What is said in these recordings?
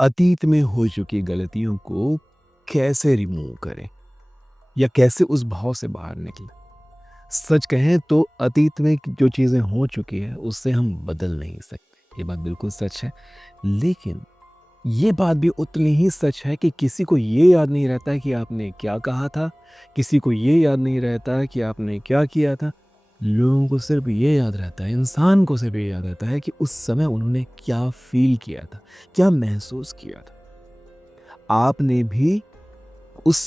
अतीत में हो चुकी गलतियों को कैसे रिमूव करें या कैसे उस भाव से बाहर निकलें। सच कहें तो अतीत में जो चीज़ें हो चुकी है उससे हम बदल नहीं सकते, ये बात बिल्कुल सच है। लेकिन ये बात भी उतनी ही सच है कि किसी को ये याद नहीं रहता है कि आपने क्या कहा था, किसी को ये याद नहीं रहता है कि आपने क्या किया था। लोगों को सिर्फ ये याद रहता है, इंसान को सिर्फ ये याद रहता है कि उस समय उन्होंने क्या फ़ील किया था, क्या महसूस किया था। आपने भी उस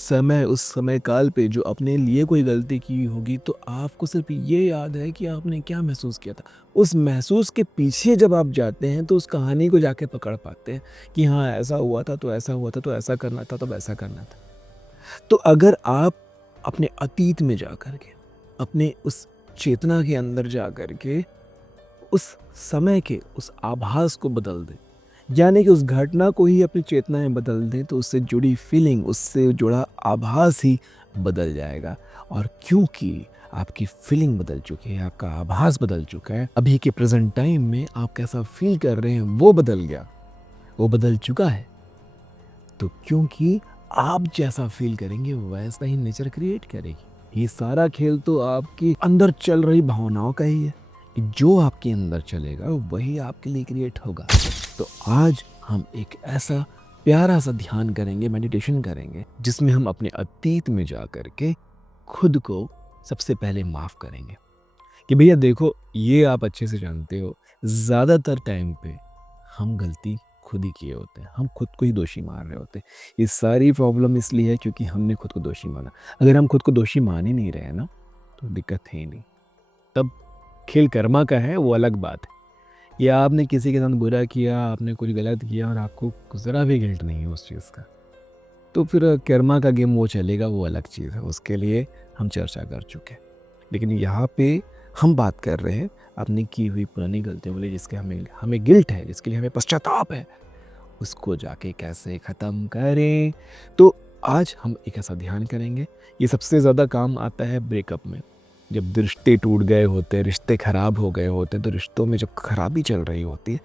समय काल पे जो अपने लिए कोई गलती की होगी तो आपको सिर्फ ये याद है कि आपने क्या महसूस किया था। उस महसूस के पीछे जब आप जाते हैं तो उस कहानी को जाके पकड़ पाते हैं कि हाँ, ऐसा हुआ था तो ऐसा हुआ था तो ऐसा करना था तो वैसा करना था। तो अगर आप अपने अतीत में जा कर के, अपने उस चेतना के अंदर जा कर के उस समय के उस आभास को बदल दें, यानी कि उस घटना को ही अपनी चेतना में बदल दें, तो उससे जुड़ी फीलिंग, उससे जुड़ा आभास ही बदल जाएगा। और क्योंकि आपकी फीलिंग बदल चुकी है, आपका आभास बदल चुका है, अभी के प्रेजेंट टाइम में आप कैसा फील कर रहे हैं वो बदल गया, वो बदल चुका है। तो क्योंकि आप जैसा फील करेंगे वैसा ही नेचर क्रिएट करेगी। ये सारा खेल तो आपकी अंदर चल रही भावनाओं का ही है कि जो आपके अंदर चलेगा वही आपके लिए क्रिएट होगा। तो आज हम एक ऐसा प्यारा सा ध्यान करेंगे, मेडिटेशन करेंगे, जिसमें हम अपने अतीत में जा कर के खुद को सबसे पहले माफ़ करेंगे कि भैया देखो, ये आप अच्छे से जानते हो, ज़्यादातर टाइम पे हम गलती खुद ही किए होते हैं, हम खुद को ही दोषी मान रहे होते हैं। ये सारी प्रॉब्लम इसलिए है क्योंकि हमने खुद को दोषी माना। अगर हम खुद को दोषी मान ही नहीं रहे हैं ना, तो दिक्कत है ही नहीं। तब खेल कर्मा का है, वो अलग बात है। या आपने किसी के साथ बुरा किया, आपने कुछ गलत किया और आपको ज़रा भी गिल्ट नहीं है उस चीज़ का, तो फिर कर्मा का गेम वो चलेगा, वो अलग चीज़ है, उसके लिए हम चर्चा कर चुके हैं। लेकिन यहाँ पे हम बात कर रहे हैं अपनी की हुई पुरानी गलतियों के लिए, जिसके हमें हमें गिल्ट है, जिसके लिए हमें पश्चाताप है, उसको जाके कैसे ख़त्म करें। तो आज हम एक ऐसा ध्यान करेंगे, ये सबसे ज़्यादा काम आता है ब्रेकअप में। जब रिश्ते टूट गए होते हैं, रिश्ते ख़राब हो गए होते हैं, तो रिश्तों में जब खराबी चल रही होती है,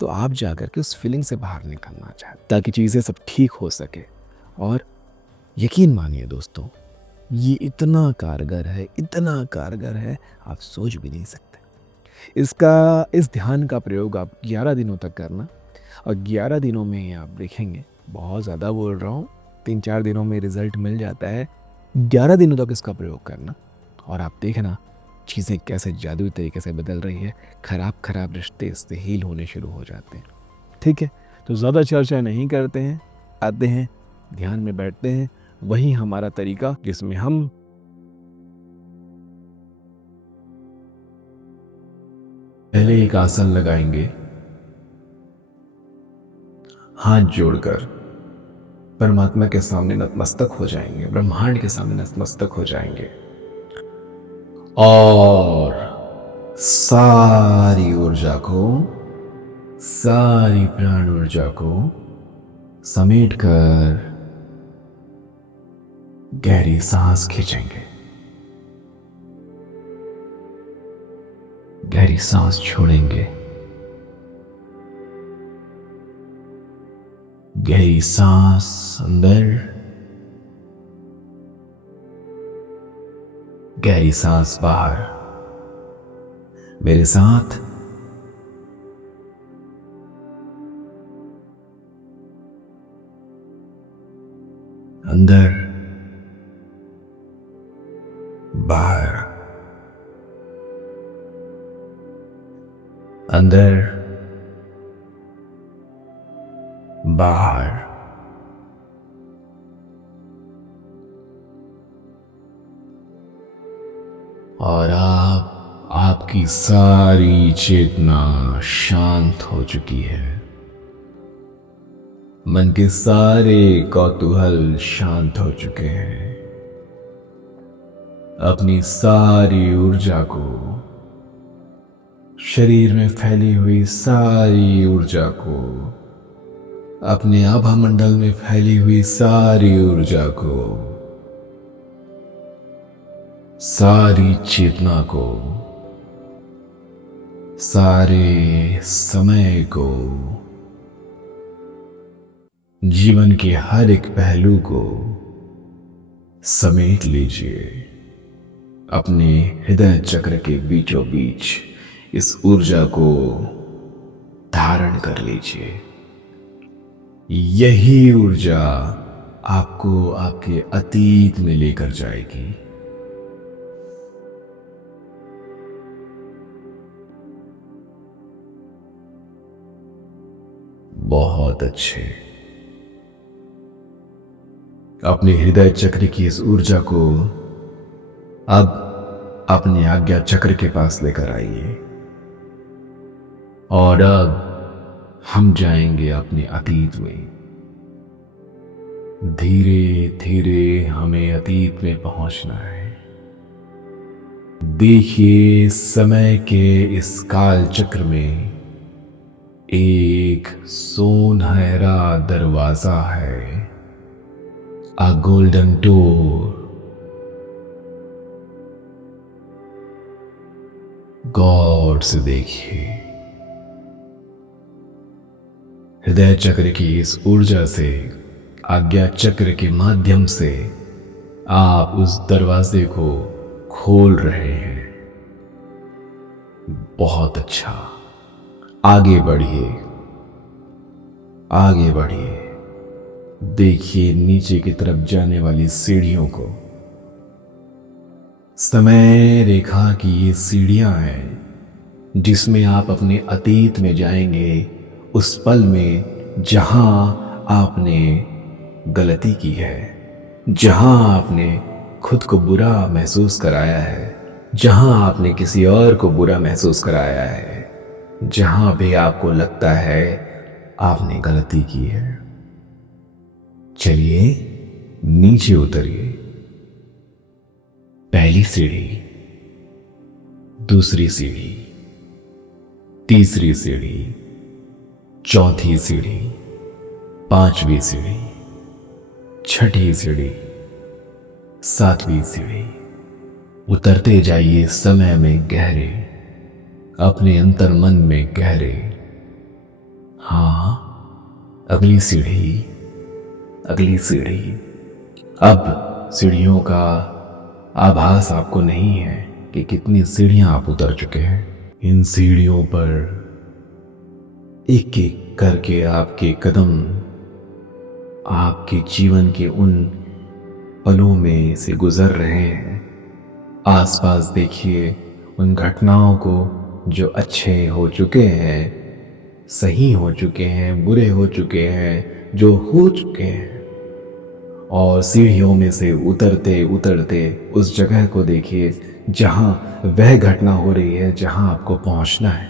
तो आप जा कर के उस फीलिंग से बाहर निकलना चाहते ताकि चीज़ें सब ठीक हो सके। और यकीन मानिए दोस्तों, ये इतना कारगर है, आप सोच भी नहीं सकते। इस ध्यान का प्रयोग आप 11 दिनों तक करना, और 11 दिनों में ही आप देखेंगे, बहुत ज़्यादा बोल रहा हूँ, 3-4 दिनों में रिज़ल्ट मिल जाता है। 11 दिनों तक इसका प्रयोग करना और आप देखना चीज़ें कैसे जादुई तरीके से बदल रही है। खराब रिश्ते इससे हील होने शुरू हो जाते हैं। ठीक है, तो ज़्यादा चर्चा नहीं करते हैं, आते हैं ध्यान में बैठते हैं। वही हमारा तरीका जिसमें हम पहले एक आसन लगाएंगे, हाथ जोड़कर परमात्मा के सामने नतमस्तक हो जाएंगे, ब्रह्मांड के सामने नतमस्तक हो जाएंगे और सारी ऊर्जा को, सारी प्राण ऊर्जा को समेट कर गहरी सांस खींचेंगे, गहरी सांस छोड़ेंगे, गहरी सांस अंदर, गहरी सांस बाहर। मेरे साथ अंदर, बाहर, अंदर, बाहर। और आपकी सारी चेतना शांत हो चुकी है, मन के सारे कौतूहल शांत हो चुके हैं। अपनी सारी ऊर्जा को, शरीर में फैली हुई सारी ऊर्जा को, अपने आभा मंडल में फैली हुई सारी ऊर्जा को, सारी चेतना को, सारे समय को जीवन के हर एक पहलू को समेट लीजिए। अपने हृदय चक्र के बीचों बीच इस ऊर्जा को धारण कर लीजिए। यही ऊर्जा आपको आपके अतीत में लेकर जाएगी। बहुत अच्छे। अपने हृदय चक्र की इस ऊर्जा को अब अपने आज्ञा चक्र के पास लेकर आइए और अब हम जाएंगे अपने अतीत में। धीरे धीरे हमें अतीत में पहुंचना है। देखिए, समय के इस काल चक्र में एक सोनहरा दरवाजा है, अ गोल्डन डोर। गौर से देखिए, हृदय चक्र की इस ऊर्जा से, आज्ञा चक्र के माध्यम से आप उस दरवाजे को खोल रहे हैं। बहुत अच्छा। आगे बढ़िए, आगे बढ़िए। देखिए नीचे की तरफ जाने वाली सीढ़ियों को। समय रेखा की ये सीढ़ियां हैं जिसमें आप अपने अतीत में जाएंगे, उस पल में जहां आपने गलती की है, जहां आपने खुद को बुरा महसूस कराया है, जहां आपने किसी और को बुरा महसूस कराया है, जहां भी आपको लगता है आपने गलती की है। चलिए नीचे उतरिए। पहली सीढ़ी, दूसरी सीढ़ी, तीसरी सीढ़ी, चौथी सीढ़ी, पांचवी सीढ़ी, छठी सीढ़ी, सातवीं सीढ़ी। उतरते जाइए समय में गहरे, अपने अंतर मन में गहरे। हाँ, अगली सीढ़ी, अगली सीढ़ी। अब सीढ़ियों का आभास आपको नहीं है कि कितनी सीढ़ियां आप उतर चुके हैं। इन सीढ़ियों पर एक एक करके आपके कदम आपके जीवन के उन पलों में से गुजर रहे हैं। आसपास देखिए उन घटनाओं को जो अच्छे हो चुके हैं, सही हो चुके हैं, बुरे हो चुके हैं, जो हो चुके हैं। और सीढ़ियों में से उतरते उतरते उस जगह को देखिए जहां वह घटना हो रही है, जहां आपको पहुंचना है।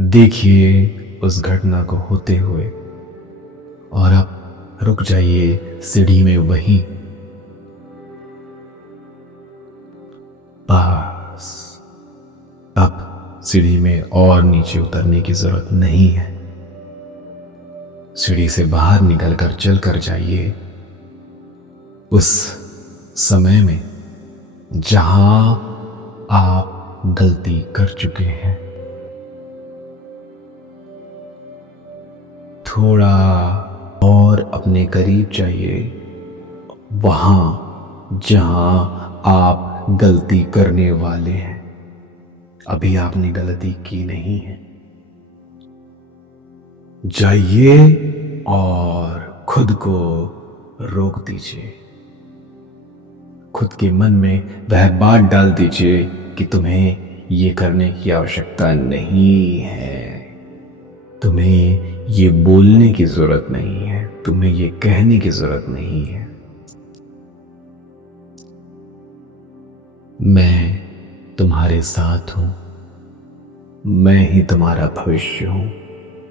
देखिए उस घटना को होते हुए और अब रुक जाइए सीढ़ी में वहीं। बस अब सीढ़ी में और नीचे उतरने की जरूरत नहीं है। सीढ़ी से बाहर निकलकर चलकर जाइए उस समय में जहां आप गलती कर चुके हैं। थोड़ा और अपने करीब जाइए, वहां जहां आप गलती करने वाले हैं। अभी आपने गलती की नहीं है। जाइए और खुद को रोक दीजिए। खुद के मन में वह बात डाल दीजिए कि तुम्हें ये करने की आवश्यकता नहीं है, तुम्हें ये बोलने की जरूरत नहीं है, तुम्हें ये कहने की जरूरत नहीं है। मैं तुम्हारे साथ हूं, मैं ही तुम्हारा भविष्य हूं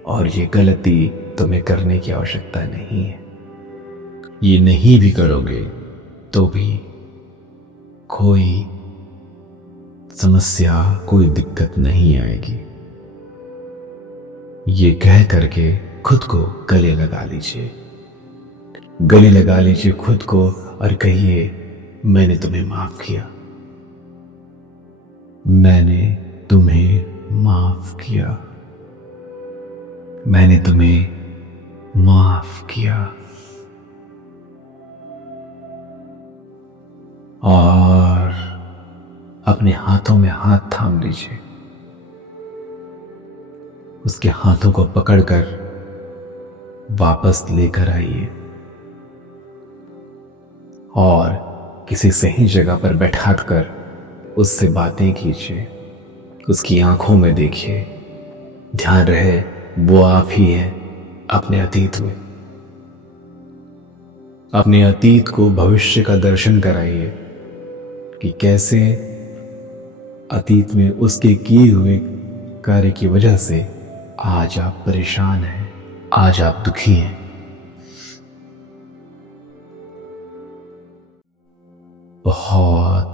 और ये गलती तुम्हें करने की आवश्यकता नहीं है। ये नहीं भी करोगे तो भी कोई समस्या, कोई दिक्कत नहीं आएगी। ये कह करके खुद को गले लगा लीजिए, गले लगा लीजिए खुद को और कहिए, मैंने तुम्हें माफ किया, मैंने तुम्हें माफ किया, मैंने तुम्हें माफ माफ किया। और अपने हाथों में हाथ थाम लीजिए। उसके हाथों को पकड़कर वापस लेकर आइए और किसी सही जगह पर बैठाकर उससे बातें कीजिए। उसकी आंखों में देखिए। ध्यान रहे वो आप ही हैं अपने अतीत में। अपने अतीत को भविष्य का दर्शन कराइए कि कैसे अतीत में उसके किए हुए कार्य की वजह से आज आप परेशान हैं, आज आप दुखी हैं। बहुत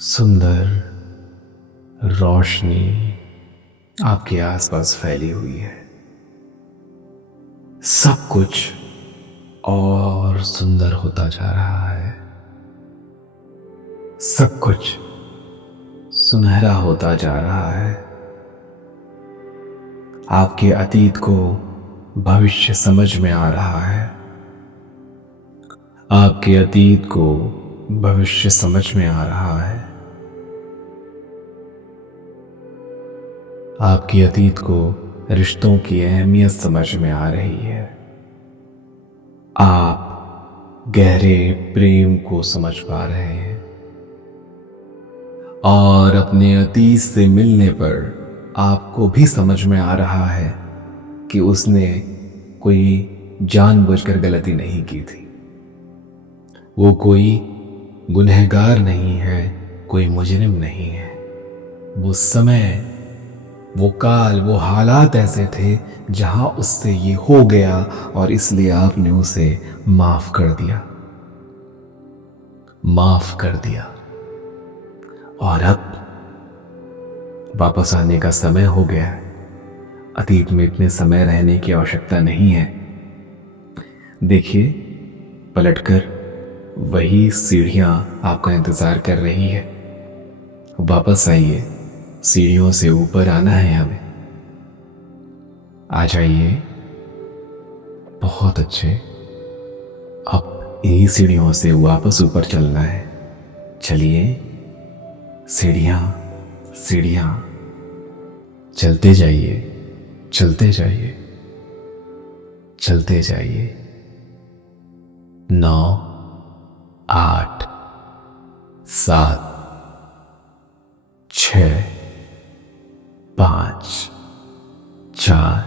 सुंदर रोशनी आपके आसपास फैली हुई है। सब कुछ और सुंदर होता जा रहा है। सब कुछ सुनहरा होता जा रहा है। आपके अतीत को भविष्य समझ में आ रहा है। आपके अतीत को भविष्य समझ में आ रहा है। आपके अतीत को रिश्तों की अहमियत समझ में आ रही है। आप गहरे प्रेम को समझ पा रहे हैं और अपने अतीत से मिलने पर आपको भी समझ में आ रहा है कि उसने कोई जानबूझकर गलती नहीं की थी। वो कोई गुनहगार नहीं है, कोई मुजरिम नहीं है। वो समय, वो काल, वो हालात ऐसे थे जहां उससे ये हो गया और इसलिए आपने उसे माफ कर दिया। माफ कर दिया। और अब वापस आने का समय हो गया है। अतीत में इतने समय रहने की आवश्यकता नहीं है। देखिए, पलटकर वही सीढ़ियां आपका इंतजार कर रही है। वापस आइए। सीढ़ियों से ऊपर आना है हमें। आ जाइए। बहुत अच्छे। अब इन्हीं सीढ़ियों से वापस ऊपर चलना है। चलिए। सीढ़ियां, सीढ़ियां। चलते जाइए, चलते जाइए, चलते जाइए। 9, 8, 7, 6, 5, 4,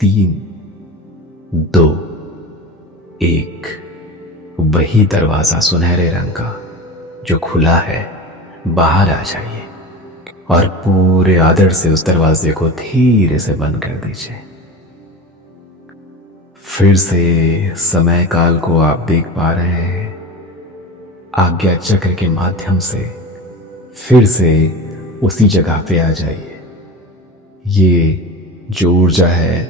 3, 2, 1। वही दरवाजा सुनहरे रंग का जो खुला है, बाहर आ जाइए और पूरे आदर से उस दरवाजे को धीरे से बंद कर दीजिए। फिर से समय काल को आप देख पा रहे हैं। आज्ञा चक्र के माध्यम से फिर से उसी जगह पे आ जाइए। ये जो ऊर्जा है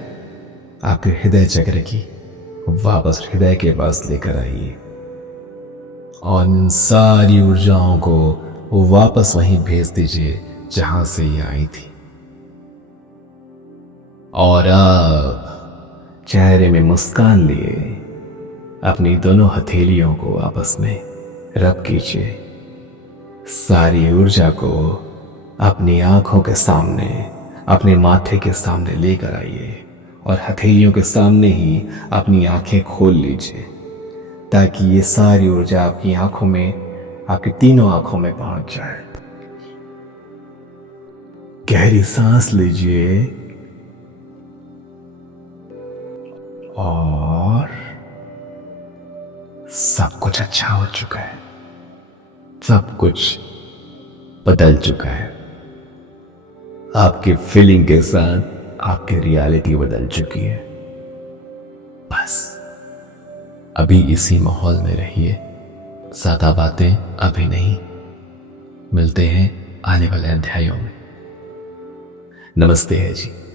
आपके हृदय चक्र की, वापस हृदय के पास लेकर आइए और इन सारी ऊर्जाओं को वापस वहीं भेज दीजिए जहां से ये आई थी। और अब चेहरे में मुस्कान लिए अपनी दोनों हथेलियों को आपस में रब कीजिए। सारी ऊर्जा को अपनी आंखों के सामने, अपने माथे के सामने लेकर आइए और हथेलियों के सामने ही अपनी आंखें खोल लीजिए ताकि ये सारी ऊर्जा आपकी आंखों में, आपकी तीनों आंखों में पहुंच जाए। गहरी सांस लीजिए और सब कुछ अच्छा हो चुका है। सब कुछ बदल चुका है। आपके फीलिंग के साथ आपकी रियलिटी बदल चुकी है। बस अभी इसी माहौल में रहिए। ज्यादा बातें अभी नहीं। मिलते हैं आने वाले अध्यायों में। नमस्ते है जी।